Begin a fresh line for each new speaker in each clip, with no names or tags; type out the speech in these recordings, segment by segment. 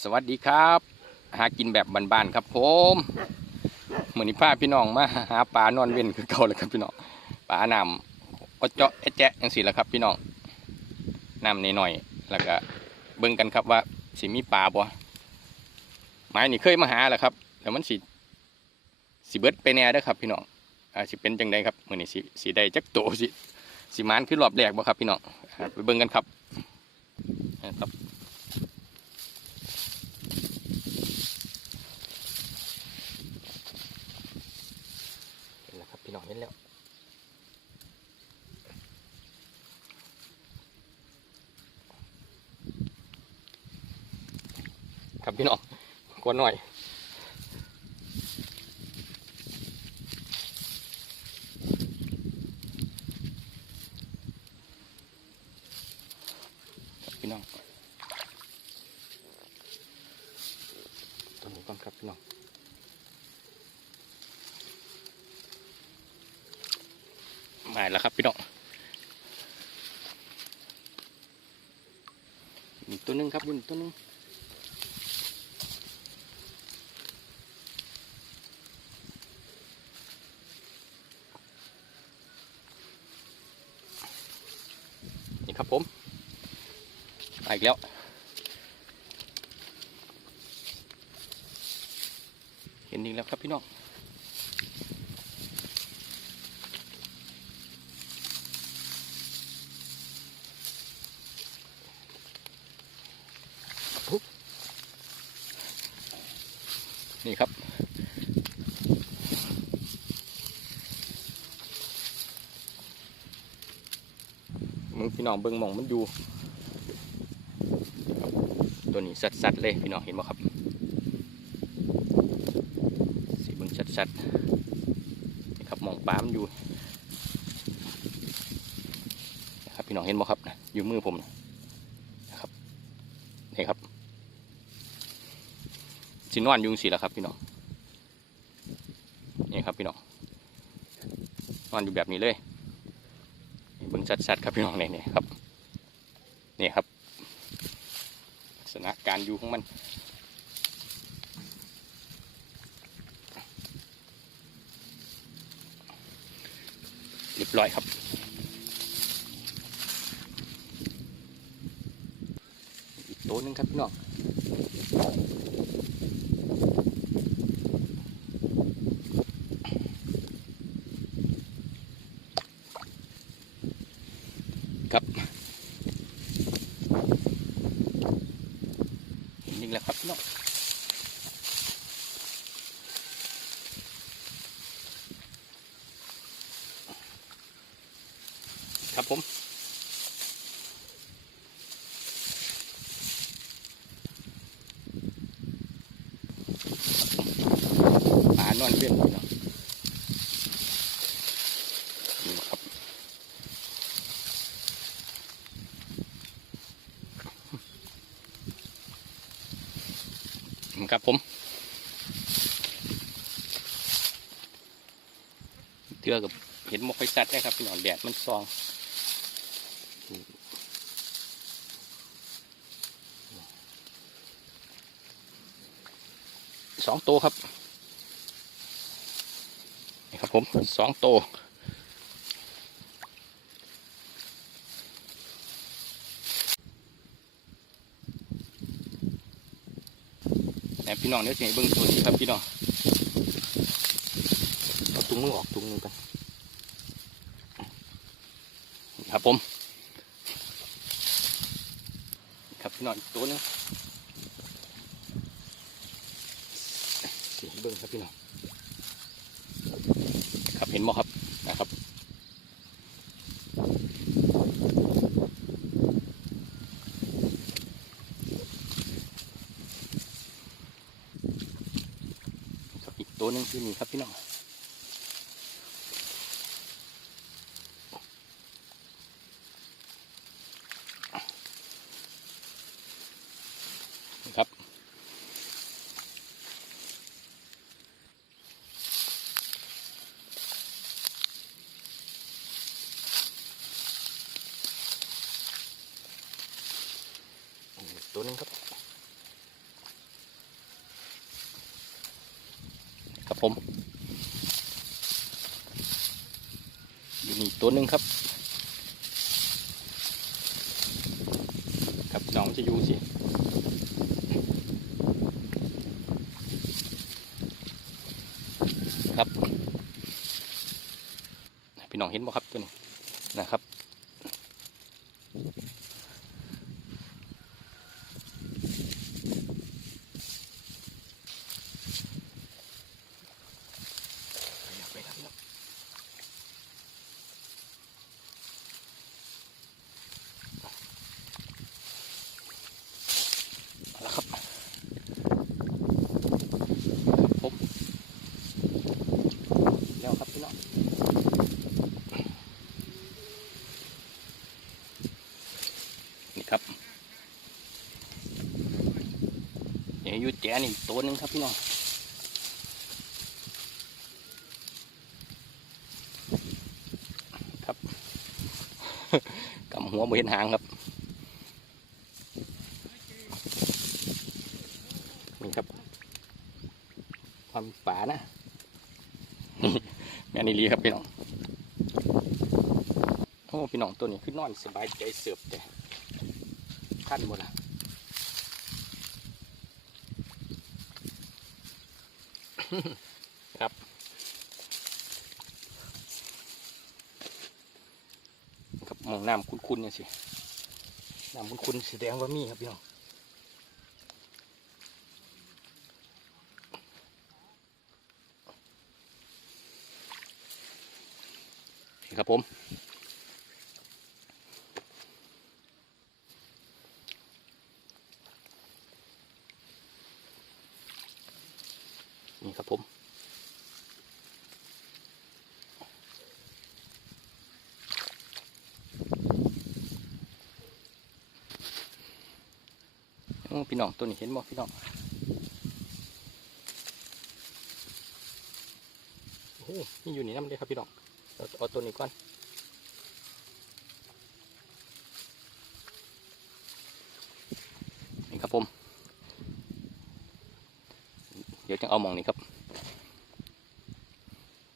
สวัสดีครับ หากินแบบบ้านๆครับผมเหมือนนี้พาพี่น้องมาหาปลานอนเว้นคือเก่าเลยครับพี่น้องปลาน้ำอเจาะแจ๊ะจังสิแหละครับ พี่น้องน้ำหน่อยๆแล้วก็เบิ่งกันครับว่าสิมีปลาบ่ไม้นี่เคยมาหาแหละครับแต่มันสิสิเบิดไปแน่เด้อครับ พี่น้องอ่าสิเป็นจังไดครับมือนี้สิสิได้จักโตสิสิมานคือรอบแรกบ่ครับพี่น้องไปเบิ่งกันครับครับ เห็นแล้วครับพี่น้องเห็นแล้ว ครับพี่น้อง กวนหน่อยพี่น้องตัวนี้ก่อนครับพี่น้องมาแล้วครับพี่น้องอีกตัวหนึงครับบุญตัวหนึง นี่ครับผมมาอีกแล้ว เห็นอีกแล้วครับพี่น้องนี่ครับ มึงพี่น้องเบิ่งมองมันอยู่ตัวนี้สัดๆเลยพี่น้องเห็นไหมครับสีเบิ่งชัดๆนี่ครับมองปลามันอยู่นะครับพี่น้องเห็นไหมครับนะอยู่มือผมนะครับนี่ครับสินอนยุงสิแหละครับพี่น้องนี่ครับพี่น้องนอนอยู่แบบนี้เลย เบิ่งชัดๆครับพี่น้องนี่นี่ครับนี่ครับลักษณะการอยู่ของมันเรียบร้อยครับอีกตัวหนึงครับพี่น้อง ครับเห็นอีกแล้วครับพี่น้องครับผมปลา นอนเวียนน้องนี่ครับครับผมเทือกับเห็นมกไฟสัตว์นะครับพี่น้องแดดมันซองสองตัวครับ ผมสองโตแหนพี่น้องเดี๋ยวสิให้เบิ้งตัวนี้ครับพี่น้องเอาถุงมือออกถุงนึงกันครับผม ครับพี่น้องตัวนึงเบิ้งครับพี่น้อง เห็นไหมครับนะครับ อีกตัวหนึงที่นี่ครับพี่น้อง ตัวนึงครับ ครับผมอยู่นี่ตัวนึงครับ ครับน้องจะอยู่สิครับ พี่น้องเห็นบ่ครับ เดี๋ยวอยูแจนี่ตัวนึงครับพี่น้องครับกำหัวบเห็นหางครับนี่ครับความป่านะแม่นี่ลีครับพี่น้องโอ้พี่น้องตัวนี้คือนอนสบายใจเสือบแต่ท่านหมดละ ครับครับมองน้ำคุ้นๆเนี่ยสิน้ำคุ้นๆสีแดงว่ามีครับพี่น้องครับผม นี่ครับผมโอ้พี่น้องตัวนี้เห็นบ่พี่น้องโอ้นี่อยู่นี่น้ำเลยครับพี่น้องเอาตัวนี้ก่อนครับผม เดี๋ยวจะเอาหมองนี้ครับ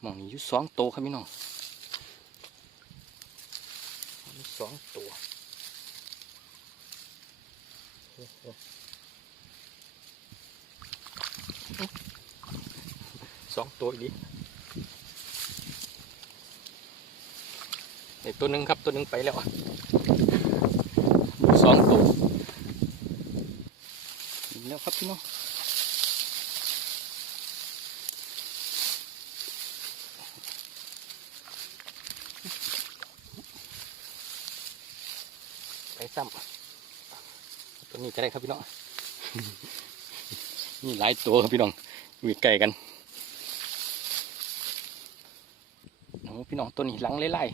หมองนี้อยู่สองตัวครับพี่น้องมีสองตัวสองตัวอีกดิเด็กตัวหนึ่งครับตัวหนึ่งไปแล้วอะสองตัวอีกแล้วครับพี่น้องไปซ้ำตัว นี้ก็ได้ครับพี่น้องนี่หลายตัวครับพี่น้องอยู่ใกล้กันโอ้พี่น้องตัวนี้หลังไล่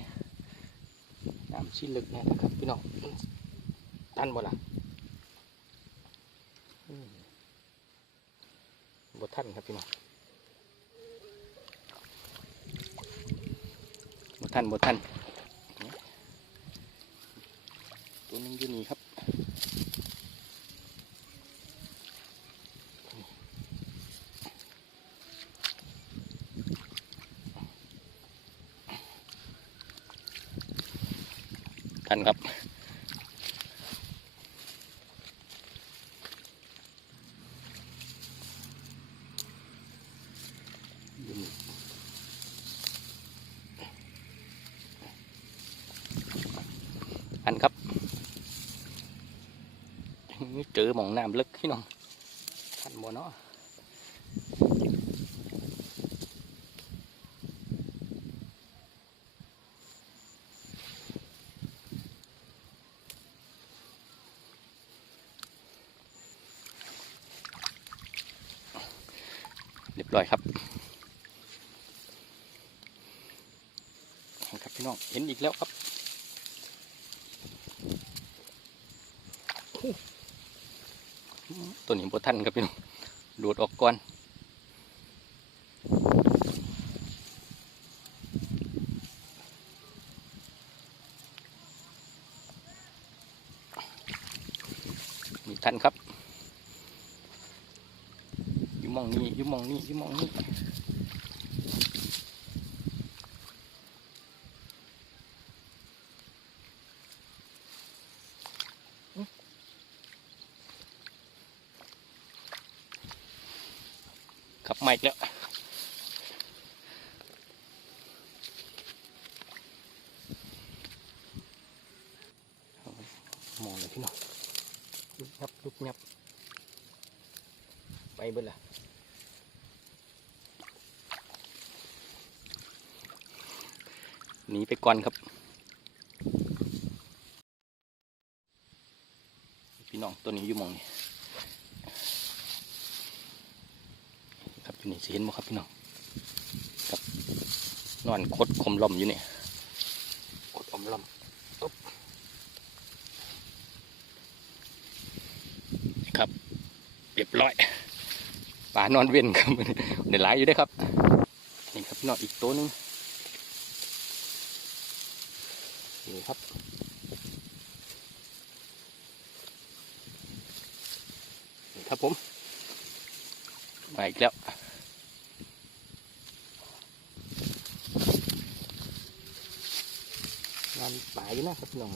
ๆน้ำชิ้นลึกนะครับพี่น้องตันบ่ล่ะอืมบ่ทันครับพี่น้องบ่ทันบ่ทันตัวนึงอยู่นี่ครับ ทันครับ อันครับเจอหมองน้ำลึกพี่น้องทันบ่เนาะ ร้อยครับครับพี่น้องเห็นอีกแล้วครับตัวนี้บ่ทันครับพี่น้องโดดออกก่อนมีทันครับ มองนี้อยู่มองนี้อยู่มองนี้ขับใม่แล้วมองเลยพี่น้องลุกยับลุกยับไปเบิ่ละ หนีไปก่อนครับ พี่น้องตัวนี้อยู่มองนี่ครับอยู่นี่สิเห็นบ่ครับพี่น้องครับนอนคดคมลมอยู่นี่คดคมลมปุ๊บครับเรียบร้อยป่านอนเว้นครับเดี๋ยวหลายอยู่ได้ครับนี่ครับพี่น้องอีกตัวหนึงนี่ ครับ นี่ครับผม มาอีกแล้วงานป่าอยู่นะครับน้อง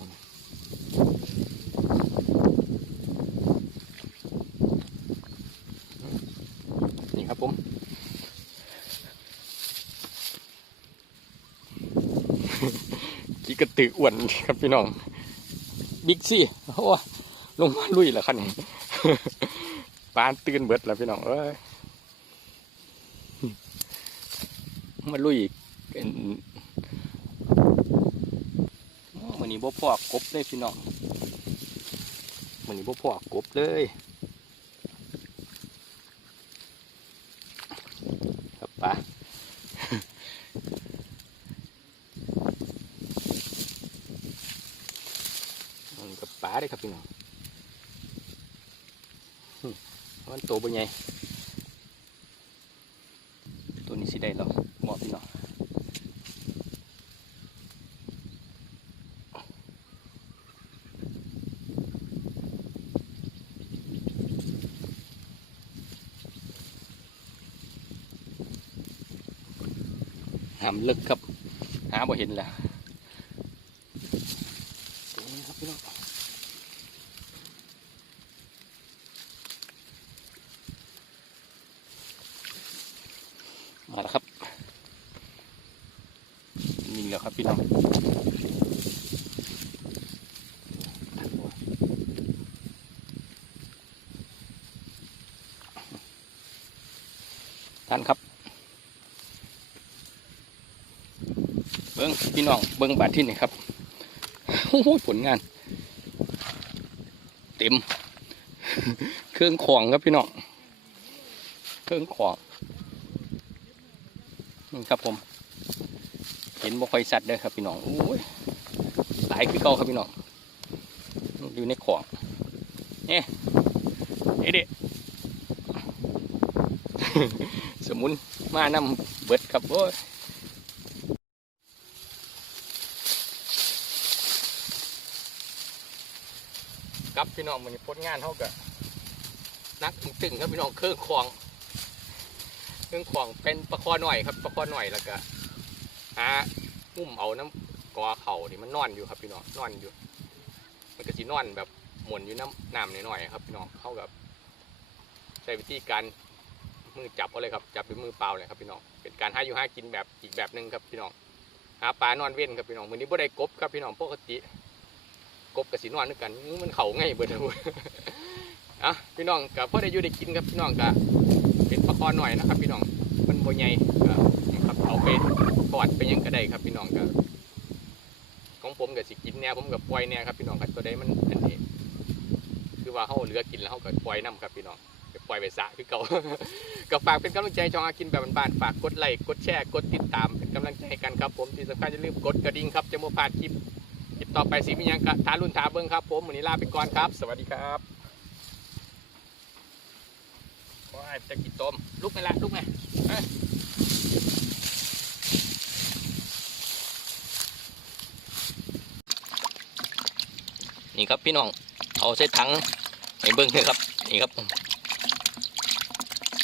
นี่ครับผม กี่กระตืออ้วนครับพี่น้องบิ๊กซี่โอ้ลงมาลุยแล้วคันนี้ปานตื่นเบิดแล้วพี่น้องเอ้ยมาลุยกันมันนี้บ่พอกบเลยพี่น้องมันนี้บ่พอกบเลยครับป้า มันกับป้าได้ ครับพี่น้องมันโตเป็นไงตัวนี้สิได้แล้วบอพี่น้องหามลึกครับ หาบ่เห็นแล้วตัวนี้ครับพี่น้อง มาแล้วครับยิงแล้ว ครับพี่น้องท่านครับ เบิ้งพี่น้องเบิ้งบาทที่นี่ครับโอ้โหผลงาน เต็ม เครื่องของครับพี่น้องเครื่องของนี่ครับผม เห็นบ่ค่อยสัตว์เด้อครับพี่น้องโอ้ยหลายคือเก่าครับพี่น้องอยู่ในของเนี่ยเอ๊ะเด็สมุนมานำเบิดครับโอ้ยครับพี่น้องมันนี้ผลงานเท่ากับนักตึงๆครับพี่น้องเครื่องควงเครื่องของเป็นประคอหน่อยครับประคอหน่อยแล้วก็ หามุมเอาน้ำกอเข่านี่มันนอนอยู่ครับพี่น้องนอนอยู่ มันก็สินอนแบบหมุนอยู่น้ำน้ำหน่อยๆครับพี่น้องเข้ากับใช้วิธีการมือจับเอาเลยครับจับด้วยมือเปล่าเลยครับพี่น้องเป็นการหาอยู่หากินแบบอีกแบบหนึ่งครับพี่น้องหาปลานอนเว้นครับพี่น้องมือนี้บ่ได้กบครับพี่น้องปกติกบกับสีนอนด้วยกันมันเข่าง่ายเบิดเลยอะพี่น้องกับพ่อได้อยู่ได้กินครับพี่น้องกับเป็นปลาคอหน่อยนะครับ พี่น้องมันโบใหญ่ครับ ไปกอดไปยังก็ได้ครับพี่น้องก็ของผมกับสิกินแน่ผมกับปล่อยแน่ครับพี่น้องครับตัวใดมันอันนี้คือว่าเขาเหลือกินแล้วเขาก็ปล่อยน้ำครับพี่น้องไปปล่อยไปสะคือเก่าก็ฝากเป็นกำลังใจช่องอากินแบบบ้านๆฝากกดไลค์กดแชร์กดติดตามเป็นกำลังใจให้กันครับผมที่สำคัญอย่าลืมกดกระดิ่งครับจะมาพลาดคลิปคลิปต่อไปสิมียังกะทารุ่นทาเบิ้งครับผมวันนี้ลาไปก่อนครับ สวัสดีครับว้ายจะกินต้มลุกไหมล่ะลุกไหมเอ้ย นี่ครับพี่น้องเอาใส่ถังให้เบิ้งเลยครับนี่ครับ